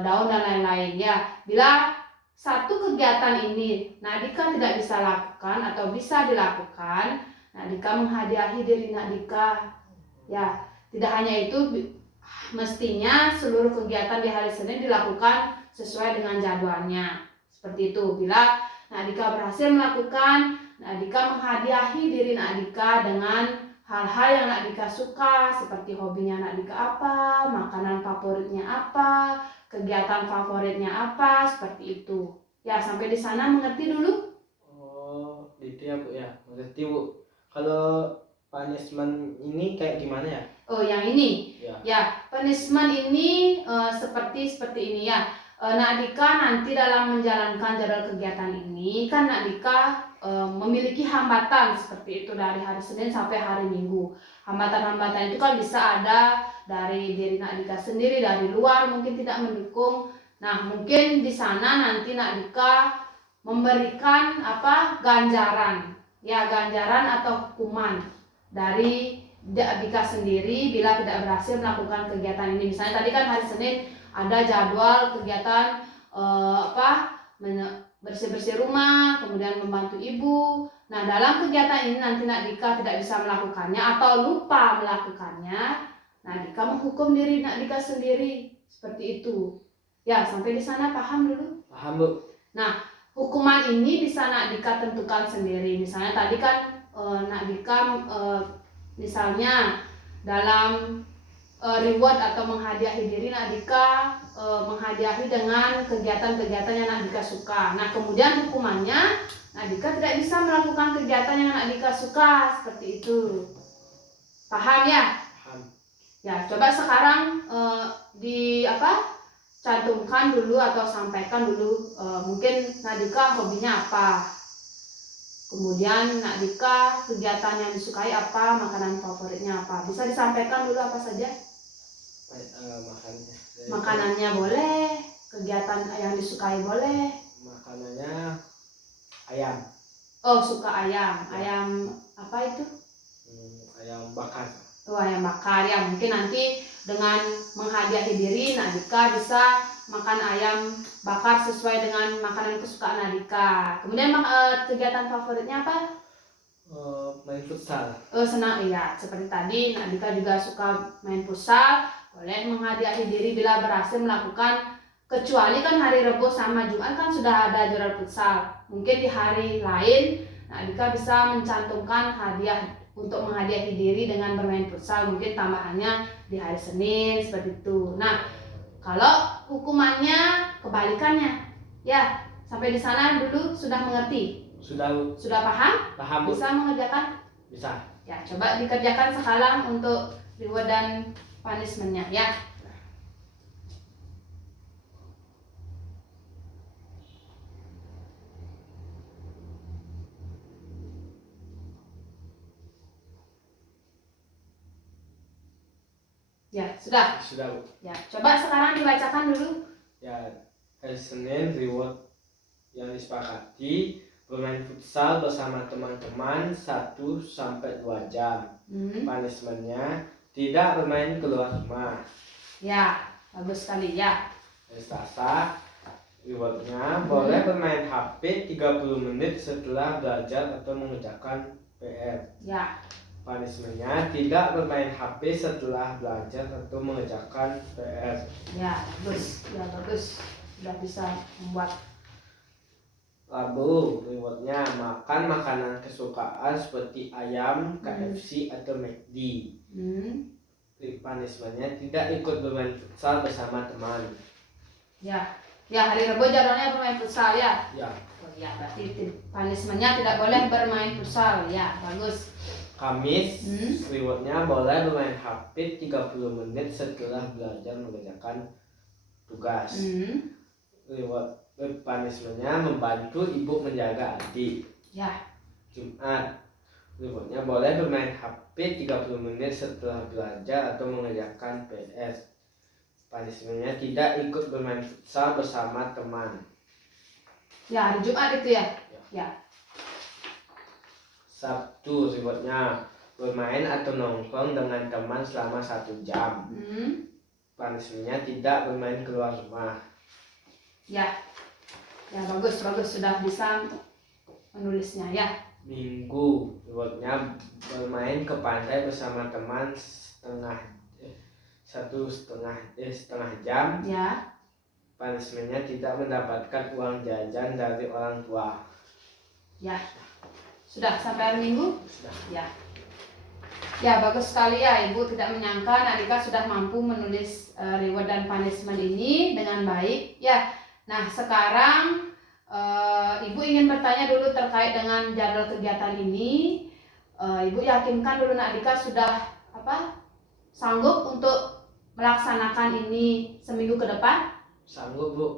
daun dan lain-lain ya. Bila satu kegiatan ini Nak Dika tidak bisa lakukan atau bisa dilakukan, Nak Dika menghadiahi diri Nak Dika ya. Tidak hanya itu, mestinya seluruh kegiatan di hari Senin dilakukan sesuai dengan jadwalnya. Seperti itu. Bila Nak Dika berhasil melakukan, Nak Dika menghadiahi diri Nak Dika dengan hal-hal yang Nak Dika suka, seperti hobinya Nak Dika apa, makanan favoritnya apa, kegiatan favoritnya apa, seperti itu. Ya, sampai di sana mengerti dulu? Oh, gitu ya, Bu ya. Mengerti, Bu. Kalau punishment ini kayak gimana ya? Oh, yang ini. Ya. Ya, punishment ini seperti ini ya. Nak Dika nanti dalam menjalankan jadwal kegiatan ini kan Nak Dika memiliki hambatan seperti itu dari hari Senin sampai hari Minggu. Hambatan-hambatan itu kan bisa ada dari diri Nak Dika sendiri, dari luar mungkin tidak mendukung. Nah, mungkin di sana nanti Nak Dika memberikan ganjaran. Ya, ganjaran atau hukuman dari Nak Dika sendiri bila tidak berhasil melakukan kegiatan ini. Misalnya tadi kan hari Senin ada jadwal kegiatan bersih-bersih rumah, kemudian membantu ibu. Nah, dalam kegiatan ini nanti Nak Dika tidak bisa melakukannya atau lupa melakukannya, Nak Dika menghukum diri Nak Dika sendiri. Seperti itu. Ya, sampai di sana paham dulu? Paham, Bu. Nah, hukuman ini bisa Nak Dika tentukan sendiri. Misalnya tadi kan Nak Dika misalnya dalam reward atau menghadiahi diri Nadika, menghadiahi dengan kegiatan-kegiatan yang Nadika suka. Nah, kemudian hukumannya Nadika tidak bisa melakukan kegiatan yang Nadika suka, seperti itu. Paham ya? Paham. Ya, coba sekarang cantumkan dulu atau sampaikan dulu, mungkin Nadika hobinya apa, kemudian Nadika kegiatan yang disukai apa, makanan favoritnya apa, bisa disampaikan dulu apa saja. Makanannya boleh, kegiatan yang disukai boleh. Makanannya ayam. Oh, suka ayam. Ayam apa itu? Ayam bakar. Oh, ayam bakar ya. Mungkin nanti dengan menghadiahi diri Nadika bisa makan ayam bakar sesuai dengan makanan kesukaan Nadika. Kemudian kegiatan favoritnya apa? Main futsal. Oh, senang iya. Seperti tadi Nadika juga suka main futsal. Boleh menghadiahi diri bila berhasil melakukan, kecuali kan hari Rabu sama Jumat kan sudah ada jadwal futsal. Mungkin di hari lain Nadika bisa mencantumkan hadiah untuk menghadiahi diri dengan bermain futsal, mungkin tambahannya di hari Senin seperti itu. Nah, kalau hukumannya kebalikannya, ya sampai di sana dulu sudah mengerti? Sudah paham? Paham. Bisa mengerjakan? Bisa. Ya, coba dikerjakan sekarang untuk reward dan punishment-nya ya. Ya, sudah. Sudah, Bu. Ya, coba sekarang dibacakan dulu. Ya, hari Senin reward yang disepakati bermain futsal bersama teman-teman 1-2 jam. Punishment-nya tidak bermain keluar rumah. Ya, bagus sekali ya. Hari Selasa rewardnya boleh bermain HP 30 menit setelah belajar atau mengerjakan PR. Ya. Punishment-nya tidak bermain HP setelah belajar atau mengerjakan PR. Ya, bagus. Ya, bagus. Sudah bisa membuat. Rabu rewardnya makan makanan kesukaan seperti ayam, KFC atau McD. Punishment-nya tidak ikut bermain futsal bersama teman. Ya, ya hari Rabu jadwalnya bermain futsal ya. Ya. Oh ya, berarti punishment-nya tidak boleh bermain futsal ya, bagus. Kamis rewardnya boleh bermain HP 30 menit setelah belajar mengerjakan tugas. Reward punishment-nya membantu ibu menjaga adik. Ya. Jumat rewardnya boleh bermain HP 30 menit setelah belajar atau mengerjakan PS. Punishment-nya tidak ikut bermain futsal bersama teman. Ya, hari Jumat itu ya. Ya. Sabtu rewardnya bermain atau nongkrong dengan teman selama 1 jam. Punishment-nya tidak bermain keluar rumah. Ya. Ya, bagus sudah bisa menulisnya ya. Minggu rewardnya bermain ke pantai bersama teman setengah jam. Ya. Punishment-nya tidak mendapatkan uang jajan dari orang tua. Ya. Sudah sampai hari Minggu? Sudah. Ya. Ya, bagus sekali ya. Ibu tidak menyangka Nadika sudah mampu menulis reward dan punishment ini dengan baik. Ya. Nah, sekarang Ibu ingin bertanya dulu terkait dengan jadwal kegiatan ini. Ibu yakinkan dulu Nadika sudah sanggup untuk melaksanakan ini seminggu ke depan? Sanggup, Bu.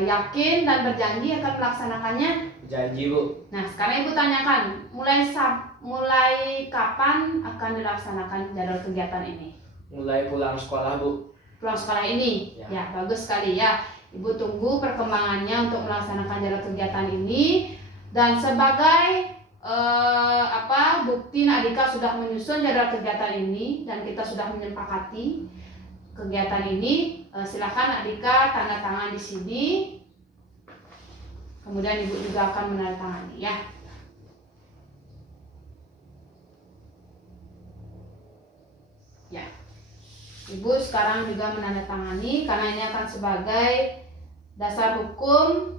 Yakin dan berjanji akan melaksanakannya? Janji, Bu. Nah, sekarang Ibu tanyakan, mulai kapan akan dilaksanakan jadwal kegiatan ini? Mulai pulang sekolah, Bu. Pulang sekolah ini? Ya. Ya, bagus sekali ya. Ibu tunggu perkembangannya untuk melaksanakan jadwal kegiatan ini. Dan sebagai bukti Nadika sudah menyusun jadwal kegiatan ini dan kita sudah menyepakati kegiatan ini, silakan Nadika tanda tangan di sini. Kemudian Ibu juga akan menandatangani ya. Ya. Ibu sekarang juga menandatangani karena ini akan sebagai dasar hukum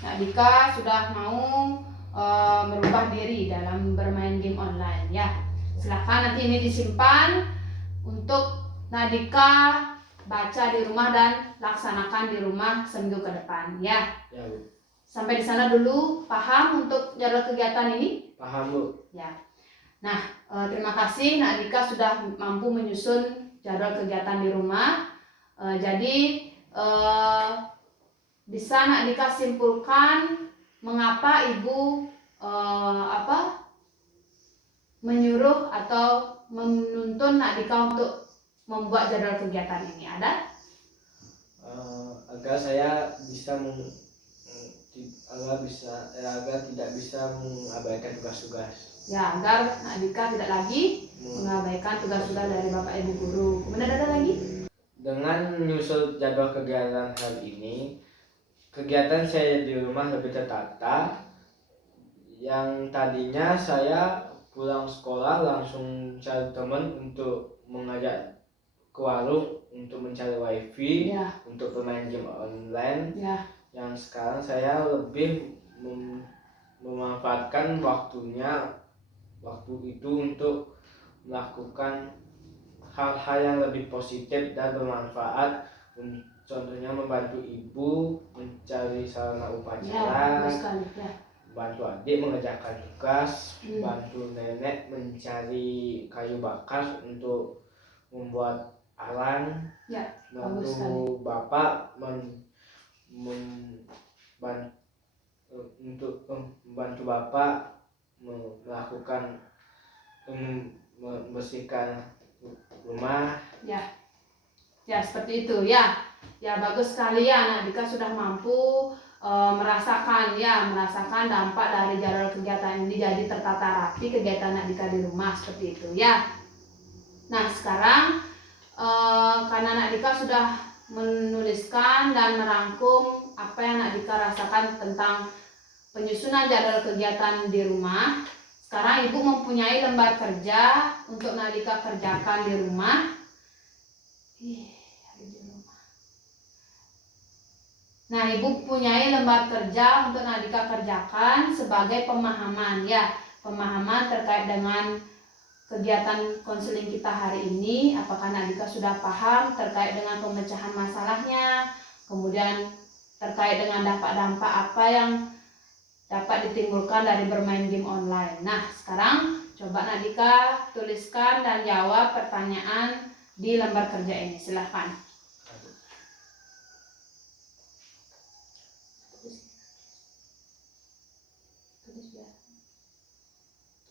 Nadika sudah mau merubah diri dalam bermain game online ya. Silakan nanti ini disimpan untuk Nadika baca di rumah dan laksanakan di rumah seminggu ke depan ya. Ya Bu. Sampai di sana dulu paham untuk jadwal kegiatan ini? Paham Bu. Ya. Nah, terima kasih Nadika sudah mampu menyusun jadwal kegiatan di rumah. Jadi bisa Nadika simpulkan mengapa Ibu menyuruh atau menuntun Nadika untuk membuat jadwal kegiatan ini. Ada? Agar saya bisa agar tidak bisa mengabaikan tugas-tugas. Ya, agar Nadika tidak lagi mengabaikan tugas-tugas dari Bapak Ibu guru. Kemudian ada lagi? Dengan menyusun jadwal kegiatan hari ini, kegiatan saya di rumah lebih tertata. Yang tadinya saya pulang sekolah langsung cari teman untuk mengajak ke warung untuk mencari wifi, Ya. untuk bermain game online. Ya. Yang sekarang saya lebih memanfaatkan waktu itu untuk melakukan hal-hal yang lebih positif dan bermanfaat, contohnya membantu ibu mencari sarana upacara, bagus sekali. Ya. bantu adik mengerjakan tugas, bantu nenek mencari kayu bakar untuk membuat arang, Ya, bantu bagus sekali. bapak membantu bapak melakukan membersihkan rumah. Ya. Ya, seperti itu ya. Ya, bagus sekali ya. Nadika sudah mampu merasakan dampak dari jadwal kegiatan ini, jadi tertata rapi kegiatan Nadika di rumah seperti itu ya. Nah, sekarang karena Nadika sudah menuliskan dan merangkum apa yang Nadika rasakan tentang penyusunan jadwal kegiatan di rumah, sekarang Ibu mempunyai lembar kerja untuk Nadika kerjakan di rumah. Nah, Ibu punyai lembar kerja untuk Nadika kerjakan sebagai pemahaman ya, pemahaman terkait dengan kegiatan konseling kita hari ini. Apakah Nadika sudah paham terkait dengan pemecahan masalahnya, kemudian terkait dengan dampak-dampak apa yang dapat ditimbulkan dari bermain game online. Nah, sekarang coba Nadika tuliskan dan jawab pertanyaan di lembar kerja ini. Silahkan.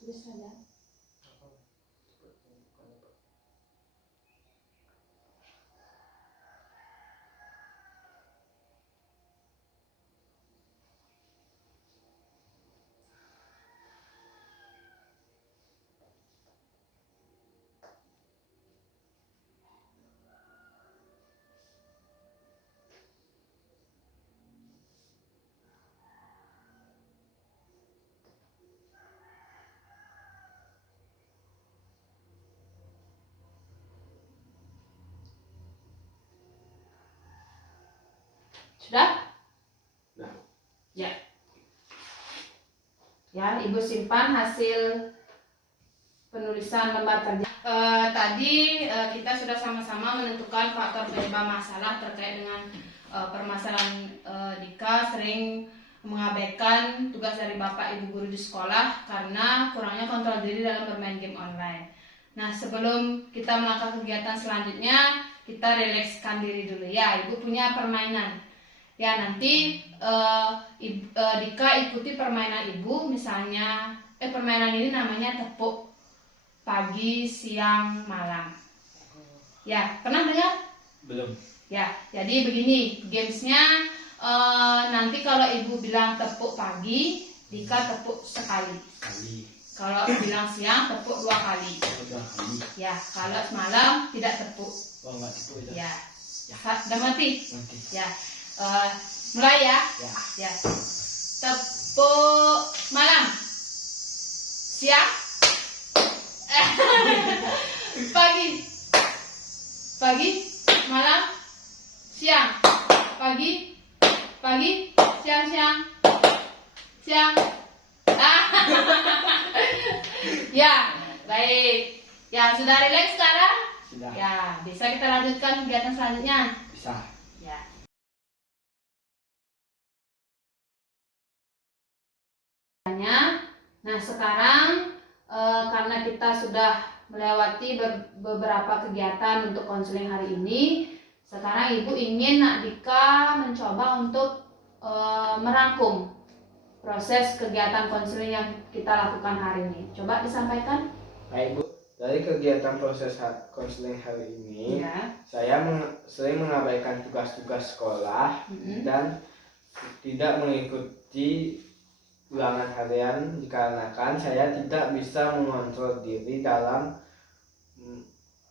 Tulis saja. Sudah? Sudah. Ya. Ya, Ibu simpan hasil penulisan lembar kerja. Tadi kita sudah sama-sama menentukan faktor penyebab masalah terkait dengan permasalahan Dika sering mengabaikan tugas dari Bapak Ibu guru di sekolah karena kurangnya kontrol diri dalam bermain game online. Nah, sebelum kita melakukan kegiatan selanjutnya, kita rilekskan diri dulu ya. Ibu punya permainan. Ya, nanti Dika ikuti permainan Ibu, misalnya permainan ini namanya tepuk pagi, siang, malam. Ya, pernah dengar? Belum. Ya, jadi begini gamesnya. Nanti kalau Ibu bilang tepuk pagi, Dika tepuk sekali. Kalau bilang siang, tepuk 2 kali. Ya, kalau malam tidak tepuk. Oh, enggak tepuk itu. Ya, udah mati. Nanti. Ya, mulai ya. Ya. Ya, tepuk malam, siang, pagi, malam, siang, pagi, siang. Ya, baik. Ya, sudah rileks sekarang? Sudah. Ya, bisa kita lanjutkan kegiatan selanjutnya? Bisa. Ya. Nah, sekarang karena kita sudah melewati beberapa kegiatan untuk konseling hari ini, sekarang Ibu ingin Nak Dika mencoba untuk merangkum proses kegiatan konseling yang kita lakukan hari ini. Coba disampaikan. Baik Bu, dari kegiatan proses konseling hari ini, saya sering mengabaikan tugas-tugas sekolah dan tidak mengikuti ulangan harian dikarenakan saya tidak bisa mengontrol diri dalam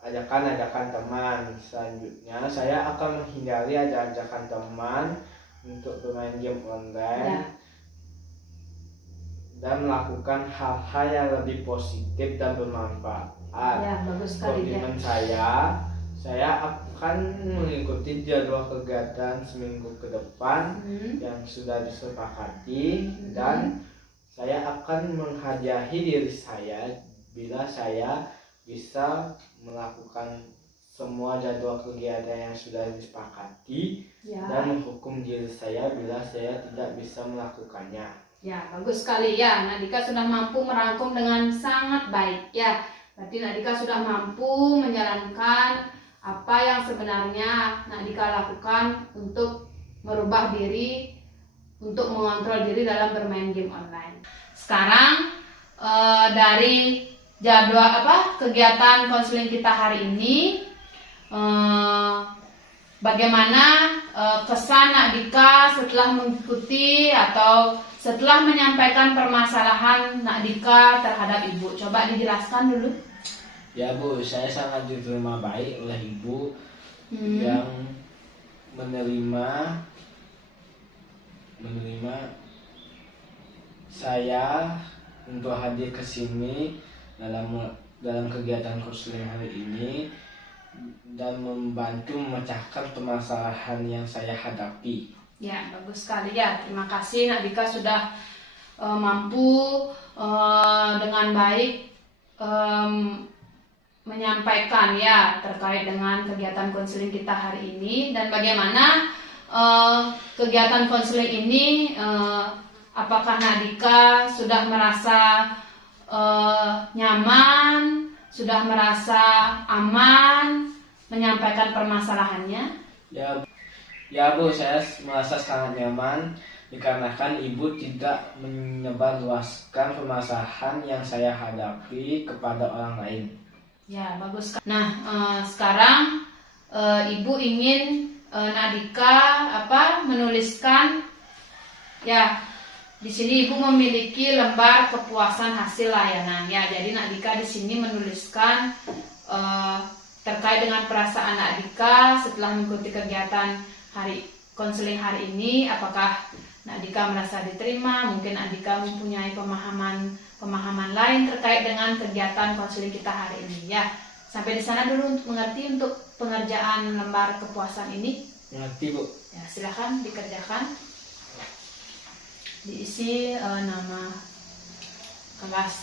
ajakan-ajakan teman. Selanjutnya, saya akan menghindari ajakan teman untuk bermain game online dan melakukan hal-hal yang lebih positif dan bermanfaat. Ya, bagus sekali. Komitmen saya akan mengikuti jadwal kegiatan seminggu ke depan yang sudah disepakati dan saya akan menghadiahi diri saya bila saya bisa melakukan semua jadwal kegiatan yang sudah disepakati dan menghukum diri saya bila saya tidak bisa melakukannya. Ya, bagus sekali ya. Nak Dika sudah mampu merangkum dengan sangat baik ya. Berarti Nak Dika sudah mampu menjalankan apa yang sebenarnya Nak Dika lakukan untuk merubah diri, untuk mengontrol diri dalam bermain game online. Sekarang dari jadwal kegiatan konseling kita hari ini, bagaimana kesan Nak Dika setelah mengikuti atau setelah menyampaikan permasalahan Nak Dika terhadap Ibu? Coba dijelaskan dulu. Ya Bu, saya sangat diterima baik oleh Ibu yang menerima saya untuk hadir ke sini dalam kegiatan konseling hari ini dan membantu memecahkan permasalahan yang saya hadapi. Ya, bagus sekali ya. Terima kasih Nak Dika sudah mampu dengan baik menyampaikan ya terkait dengan kegiatan konseling kita hari ini dan bagaimana kegiatan konseling ini, apakah Nak Dika sudah merasa nyaman, sudah merasa aman menyampaikan permasalahannya? Ya Bu, saya merasa sangat nyaman dikarenakan Ibu tidak menyebarluaskan permasalahan yang saya hadapi kepada orang lain. Ya, bagus. Nah, sekarang Ibu ingin Nak Dika menuliskan ya. Di sini Ibu memiliki lembar kepuasan hasil layanan ya. Jadi Nak Dika di sini menuliskan terkait dengan perasaan Nak Dika setelah mengikuti kegiatan konseling hari ini, apakah Nak Dika merasa diterima, mungkin Nak Dika mempunyai pemahaman lain terkait dengan kegiatan konseling kita hari ini ya. Sampai di sana dulu untuk mengerti untuk pengerjaan lembar kepuasan ini. Mengerti Bu. Ya, silakan dikerjakan. Diisi nama kelas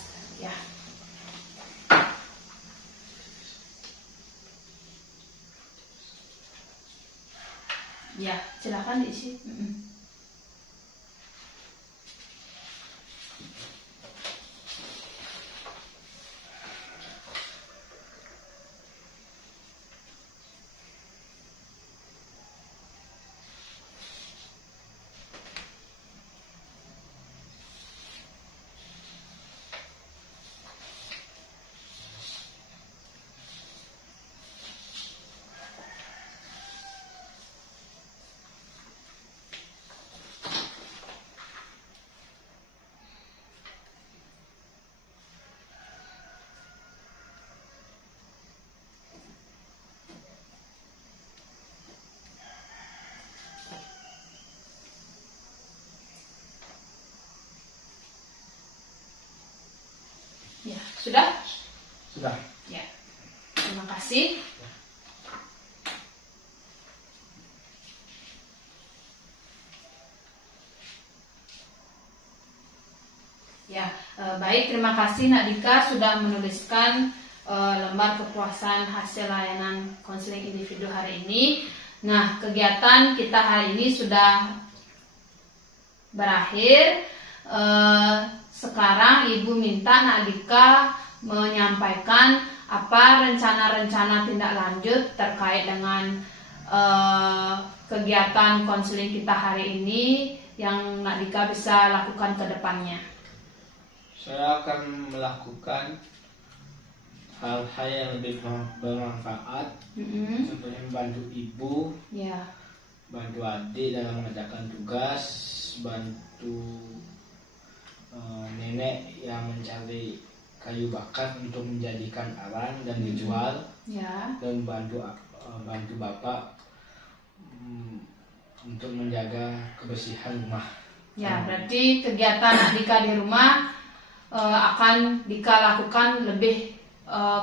ya. Ya, silakan diisi. Ya, sudah? Sudah. Ya. Terima kasih. Ya, baik, terima kasih Nak Dika sudah menuliskan lembar kepuasan hasil layanan konseling individu hari ini. Nah, kegiatan kita hari ini sudah berakhir. Sekarang Ibu minta Nak Dika menyampaikan apa rencana-rencana tindak lanjut terkait dengan kegiatan konseling kita hari ini yang Nak Dika bisa lakukan ke depannya. Saya akan melakukan hal-hal yang lebih bermanfaat, contohnya membantu ibu, Ya. bantu adik dalam mengerjakan tugas, bantu nenek yang mencari kayu bakar untuk menjadikan arang dan dijual, Ya. dan bantu bapak untuk menjaga kebersihan rumah. Ya, berarti kegiatan Nak Dika di rumah akan Dika lakukan lebih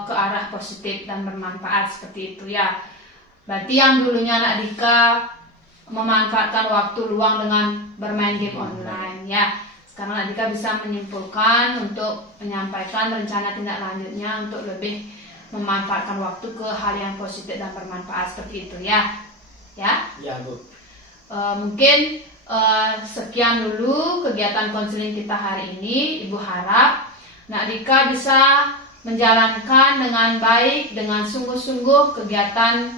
ke arah positif dan bermanfaat seperti itu ya. Berarti yang dulunya Nak Dika memanfaatkan waktu luang dengan bermain game online ya. Sekarang Nak Dika bisa menyimpulkan untuk menyampaikan rencana tindak lanjutnya untuk lebih memanfaatkan waktu ke hal yang positif dan bermanfaat seperti itu ya. Ya. Ya, Bu. Mungkin sekian dulu kegiatan konseling kita hari ini. Ibu harap Nak Dika bisa menjalankan dengan baik, dengan sungguh-sungguh kegiatan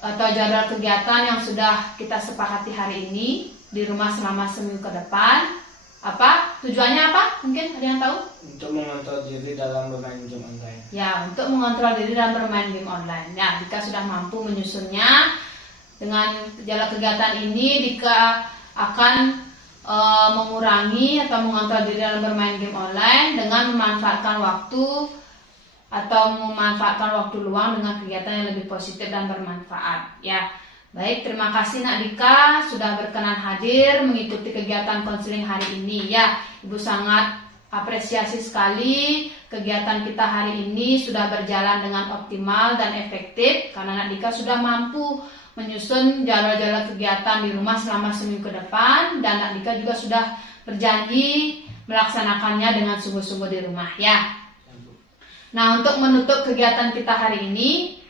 atau jadwal kegiatan yang sudah kita sepakati hari ini di rumah selama seminggu ke depan. Apa tujuannya apa? Mungkin ada yang tahu? Untuk mengontrol diri dalam bermain game online. Ya, untuk mengontrol diri dalam bermain game online. Ya, Dika sudah mampu menyusunnya. Dengan jadwal kegiatan ini Dika akan mengurangi atau mengontrol diri dalam bermain game online dengan memanfaatkan waktu atau memanfaatkan waktu luang dengan kegiatan yang lebih positif dan bermanfaat ya. Baik, terima kasih Nak Dika sudah berkenan hadir mengikuti kegiatan konseling hari ini ya. Ibu sangat apresiasi sekali kegiatan kita hari ini sudah berjalan dengan optimal dan efektif karena Nak Dika sudah mampu menyusun jadwal-jadwal kegiatan di rumah selama seminggu ke depan dan Nak Dika juga sudah berjanji melaksanakannya dengan sungguh-sungguh di rumah ya. Nah, untuk menutup kegiatan kita hari ini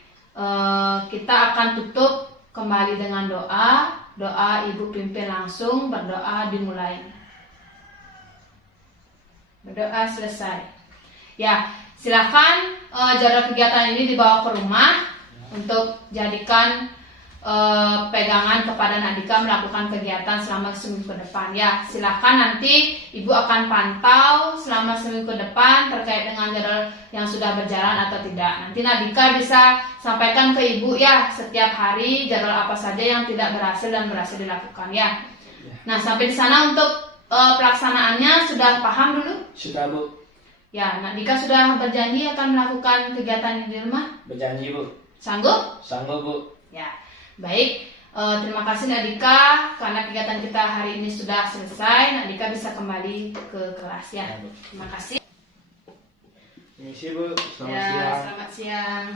kita akan tutup kembali dengan doa. Doa Ibu pimpin langsung, berdoa dimulai. Berdoa selesai. Ya, silakan jadwal kegiatan ini dibawa ke rumah untuk jadikan pegangan kepada Nak Dika melakukan kegiatan selama seminggu ke depan ya. Silakan nanti Ibu akan pantau selama seminggu ke depan terkait dengan jadwal yang sudah berjalan atau tidak. Nanti Nak Dika bisa sampaikan ke Ibu ya setiap hari jadwal apa saja yang tidak berhasil dan berhasil dilakukan ya. Nah, sampai di sana untuk pelaksanaannya sudah paham dulu? Sudah, Bu. Ya, Nak Dika sudah berjanji akan melakukan kegiatan di rumah? Berjanji, Bu. Sanggup? Sanggup, Bu. Ya. Baik, terima kasih Nak Dika karena kegiatan kita hari ini sudah selesai. Nak Dika bisa kembali ke kelas ya. Terima kasih. Permisi, Bu. Selamat Ya, siang. selamat siang.